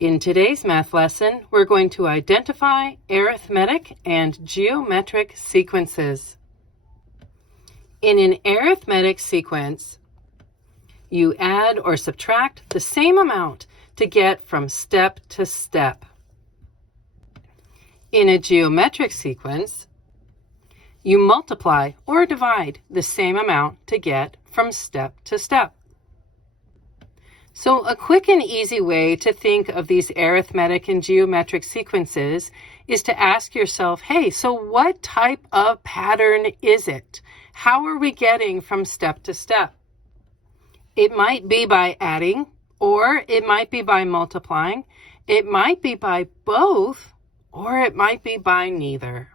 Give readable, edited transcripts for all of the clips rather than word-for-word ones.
In today's math lesson, we're going to identify arithmetic and geometric sequences. In an arithmetic sequence, you add or subtract the same amount to get from step to step. In a geometric sequence, you multiply or divide the same amount to get from step to step. So a quick and easy way to think of these arithmetic and geometric sequences is to ask yourself, hey, so what type of pattern is it? How are we getting from step to step? It might be by adding, or it might be by multiplying. It might be by both, or it might be by neither.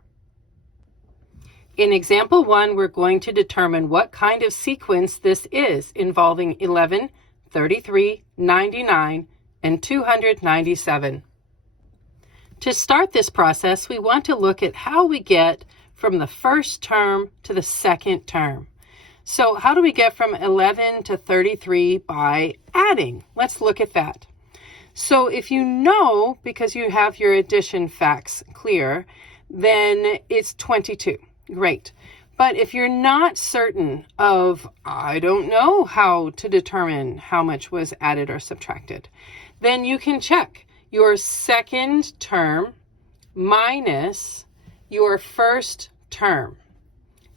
In example 1, we're going to determine what kind of sequence this is involving 11, 33, 99, and 297. To start this process, we want to look at how we get from the first term to the second term. So how do we get from 11 to 33 by adding? Let's look at that. So if you know, because you have your addition facts clear, then it's 22. Great. But if you're not certain of, I don't know how to determine how much was added or subtracted, then you can check your second term minus your first term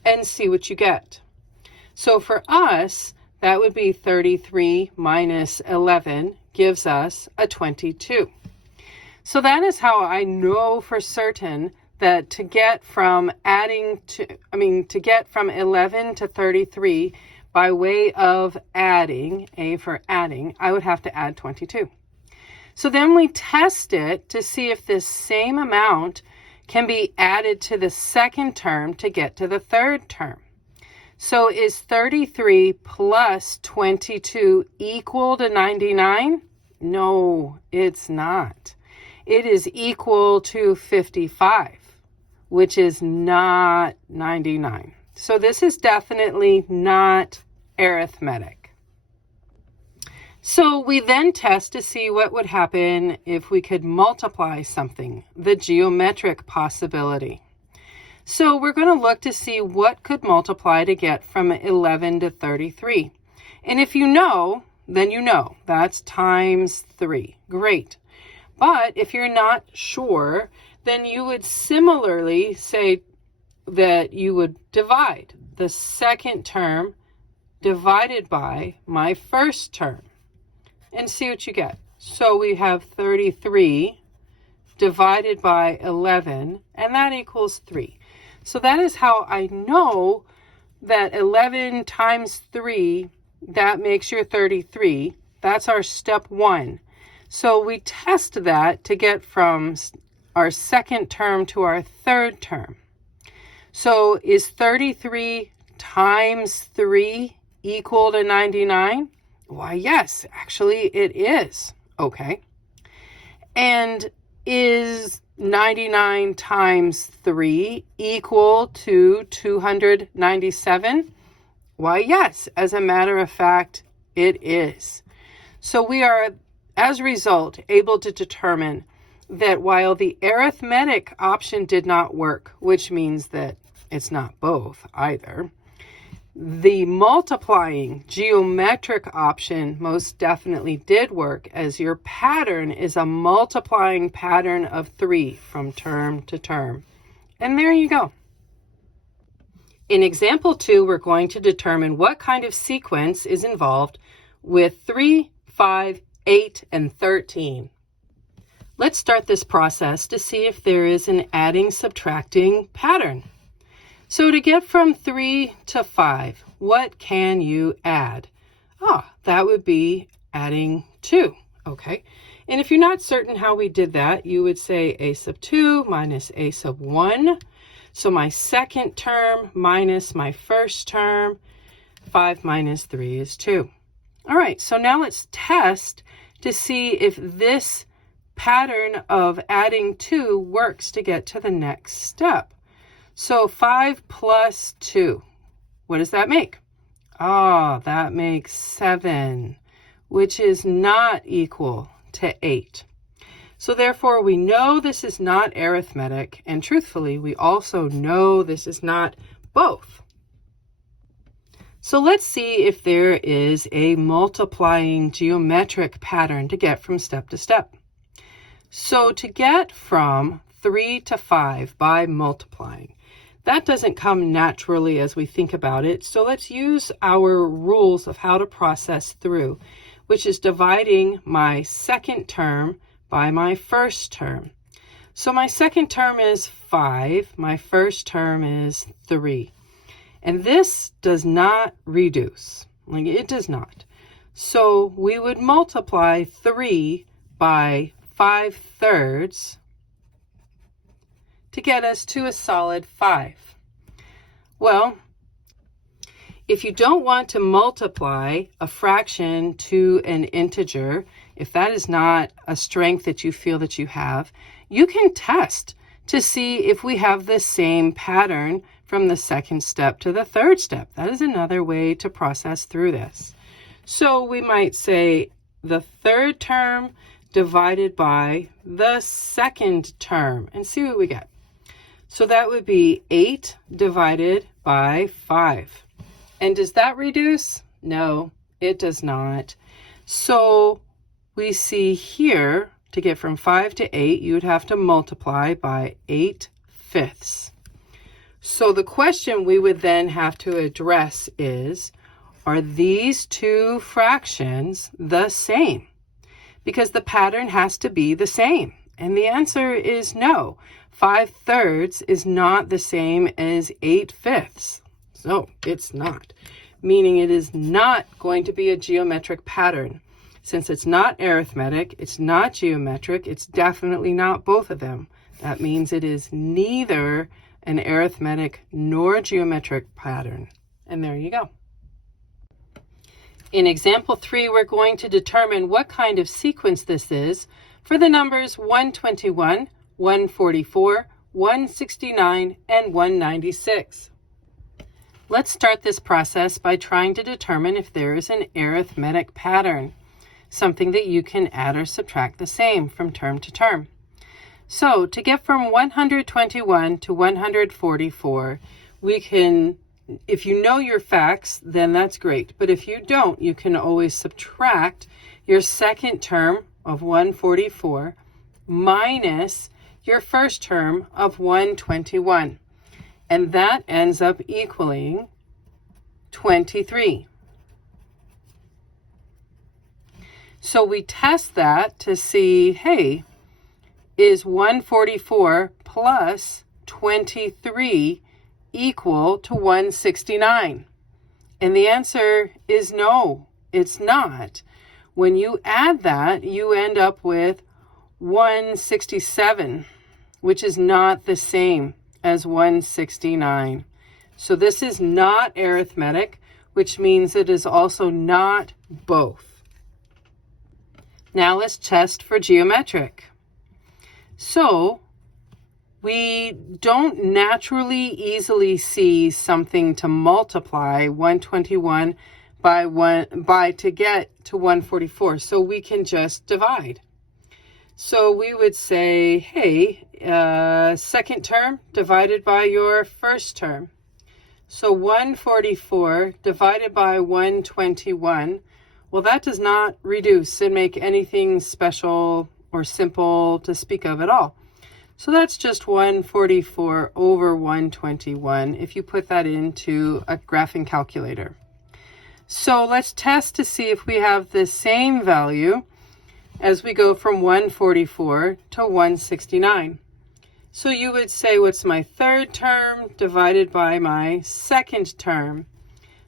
and see what you get. So for us, that would be 33 minus 11 gives us a 22. So that is how I know for certain that to get from 11 to 33 by way of adding, A for adding, I would have to add 22. So then we test it to see if this same amount can be added to the second term to get to the third term. So is 33 plus 22 equal to 99? No, it's not. It is equal to 55. Which is not 99. So this is definitely not arithmetic. So we then test to see what would happen if we could multiply something, the geometric possibility. So we're going to look to see what could multiply to get from 11 to 33. And if you know, then you know. That's times 3. Great. But if you're not sure, then you would similarly say that you would divide the second term divided by my first term and see what you get. So we have 33 divided by 11, and that equals 3. So that is how I know that 11 times 3, that makes your 33. That's our step 1. So we test that to get from our second term to our third term. So is 33 times 3 equal to 99? Why, yes, actually it is. Okay. And is 99 times 3 equal to 297? Why, yes, as a matter of fact, it is. So we are, as a result, able to determine that while the arithmetic option did not work, which means that it's not both either, the multiplying geometric option most definitely did work, as your pattern is a multiplying pattern of 3 from term to term. And there you go. In example 2, we're going to determine what kind of sequence is involved with 3, 5, 8, and 13. Let's start this process to see if there is an adding-subtracting pattern. So to get from 3 to 5, what can you add? That would be adding 2, okay? And if you're not certain how we did that, you would say a sub 2 minus a sub 1. So my second term minus my first term, 5 minus 3 is 2. All right, so now let's test to see if this pattern of adding 2 works to get to the next step. So 5 plus 2, what does that make? That makes 7, which is not equal to 8. So therefore, we know this is not arithmetic, and truthfully, we also know this is not both. So let's see if there is a multiplying geometric pattern to get from step to step. So to get from 3 to 5 by multiplying, that doesn't come naturally as we think about it. So let's use our rules of how to process through, which is dividing my second term by my first term. So my second term is 5, my first term is 3. And this does not reduce, like it does not. So we would multiply 3 by 5/3 to get us to a solid 5. Well, if you don't want to multiply a fraction to an integer, if that is not a strength that you feel that you have, you can test to see if we have the same pattern from the second step to the third step. That is another way to process through this. So we might say the third term divided by the second term and see what we get. So that would be 8 divided by 5. And does that reduce? No, it does not. So we see here, to get from 5 to 8, you would have to multiply by 8/5. So the question we would then have to address is, are these two fractions the same? Because the pattern has to be the same. And the answer is no. 5/3 is not the same as 8/5. So it's not, meaning it is not going to be a geometric pattern. Since it's not arithmetic, it's not geometric, it's definitely not both of them. That means it is neither an arithmetic nor geometric pattern. And there you go. In example 3, we're going to determine what kind of sequence this is for the numbers 121, 144, 169, and 196. Let's start this process by trying to determine if there is an arithmetic pattern, something that you can add or subtract the same from term to term. So to get from 121 to 144, we can, if you know your facts, then that's great. But if you don't, you can always subtract your second term of 144 minus your first term of 121. And that ends up equaling 23. So we test that to see, hey, is 144 plus 23 equal to 169? And the answer is no, it's not. When you add that, you end up with 167, which is not the same as 169. So this is not arithmetic, which means it is also not both. Now let's test for geometric. So we don't naturally easily see something to multiply 121 by to get to 144. So we can just divide. So we would say, hey, second term divided by your first term. So 144 divided by 121, well, that does not reduce and make anything special or simple to speak of at all. So that's just 144 over 121 if you put that into a graphing calculator. So let's test to see if we have the same value as we go from 144 to 169. So you would say, what's my third term divided by my second term?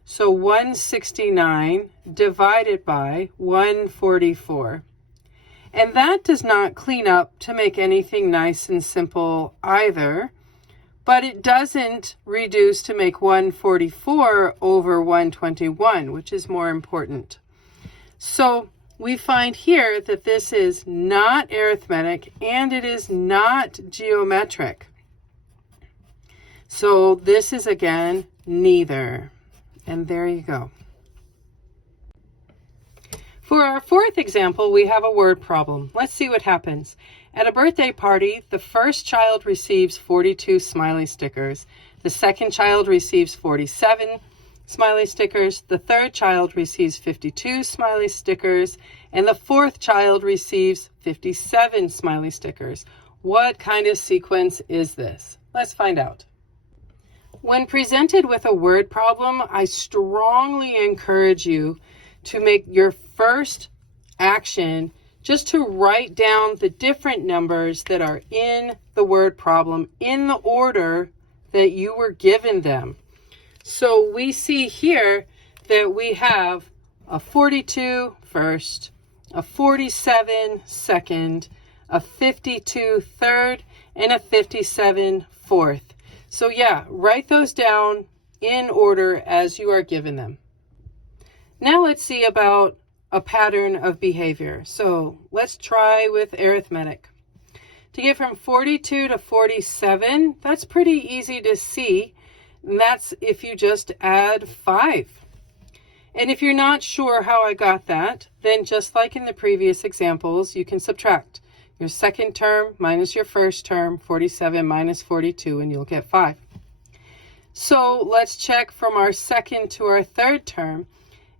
So 169 divided by 144. And that does not clean up to make anything nice and simple either, but it doesn't reduce to make 144 over 121, which is more important. So we find here that this is not arithmetic and it is not geometric. So this is, again, neither. And there you go. For our fourth example, we have a word problem. Let's see what happens. At a birthday party, the first child receives 42 smiley stickers. The second child receives 47 smiley stickers. The third child receives 52 smiley stickers. And the fourth child receives 57 smiley stickers. What kind of sequence is this? Let's find out. When presented with a word problem, I strongly encourage you to make your first action just to write down the different numbers that are in the word problem in the order that you were given them. So we see here that we have a 42 first, a 47 second, a 52 third, and a 57 fourth. So yeah, write those down in order as you are given them. Now let's see about a pattern of behavior. So let's try with arithmetic. To get from 42 to 47, that's pretty easy to see. And that's if you just add 5. And if you're not sure how I got that, then just like in the previous examples, you can subtract your second term minus your first term, 47 minus 42, and you'll get 5. So let's check from our second to our third term.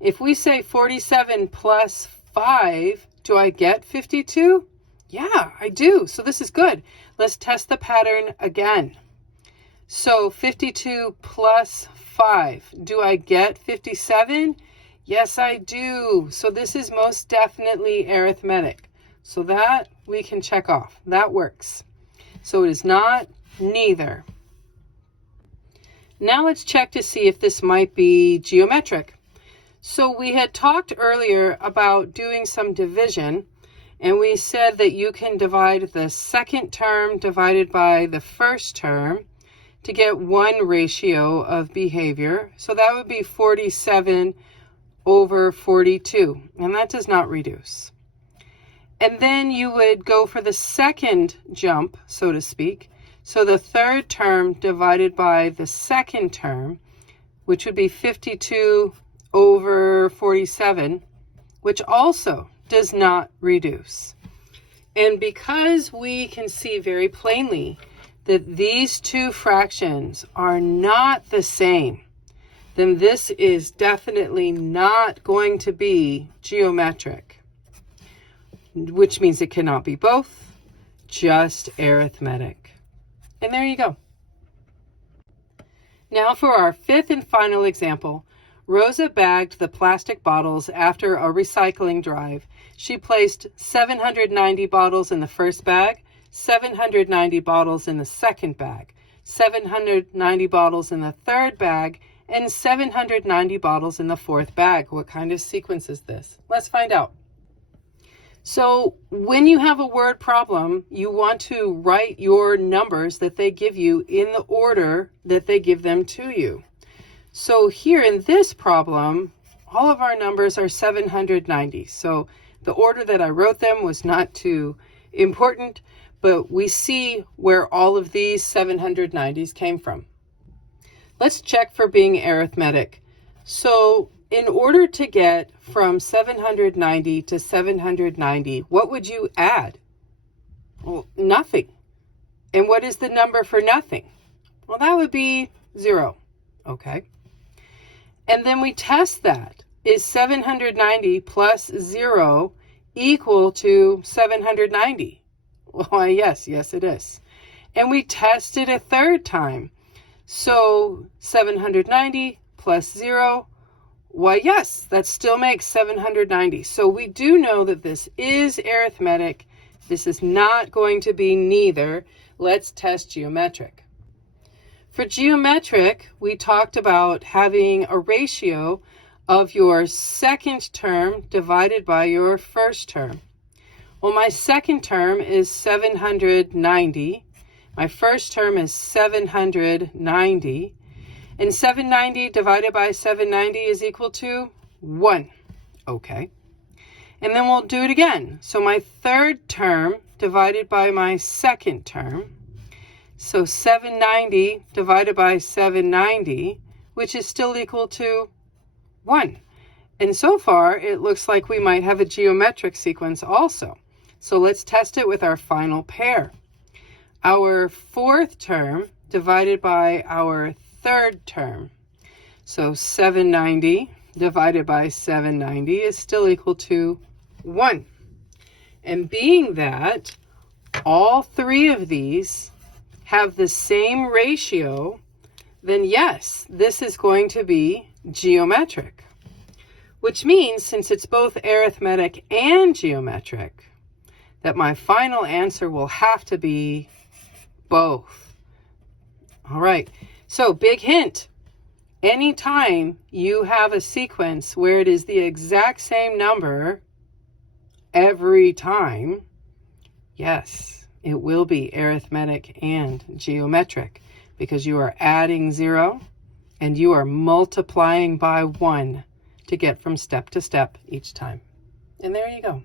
If we say 47 plus 5, do I get 52? Yeah, I do. So this is good. Let's test the pattern again. So 52 plus 5, do I get 57? Yes, I do. So this is most definitely arithmetic. So that we can check off. That works. So it is not neither. Now let's check to see if this might be geometric. So we had talked earlier about doing some division, and we said that you can divide the second term divided by the first term to get one ratio of behavior. So that would be 47 over 42, and that does not reduce. And then you would go for the second jump, so to speak. So the third term divided by the second term, which would be 52 over 47, which also does not reduce. And because we can see very plainly that these two fractions are not the same, then this is definitely not going to be geometric, which means it cannot be both, just arithmetic. And there you go. Now for our fifth and final example. Rosa bagged the plastic bottles after a recycling drive. She placed 790 bottles in the first bag, 790 bottles in the second bag, 790 bottles in the third bag, and 790 bottles in the fourth bag. What kind of sequence is this? Let's find out. So when you have a word problem, you want to write your numbers that they give you in the order that they give them to you. So here in this problem, all of our numbers are 790. So the order that I wrote them was not too important, but we see where all of these 790s came from. Let's check for being arithmetic. So in order to get from 790 to 790, what would you add? Well, nothing. And what is the number for nothing? Well, that would be 0. Okay. And then we test that. Is 790 plus 0 equal to 790? Why, yes, it is. And we test it a third time. So 790 plus 0, why, yes, that still makes 790. So we do know that this is arithmetic. This is not going to be neither. Let's test geometric. For geometric, we talked about having a ratio of your second term divided by your first term. Well, my second term is 790. My first term is 790. And 790 divided by 790 is equal to 1. Okay. And then we'll do it again. So my third term divided by my second term. So 790 divided by 790, which is still equal to 1. And so far, it looks like we might have a geometric sequence also. So let's test it with our final pair. Our fourth term divided by our third term. So 790 divided by 790 is still equal to 1. And being that all three of these have the same ratio, then yes, this is going to be geometric. Which means, since it's both arithmetic and geometric, that my final answer will have to be both. All right, so big hint. Anytime you have a sequence where it is the exact same number every time, yes, it will be arithmetic and geometric, because you are adding 0 and you are multiplying by 1 to get from step to step each time. And there you go.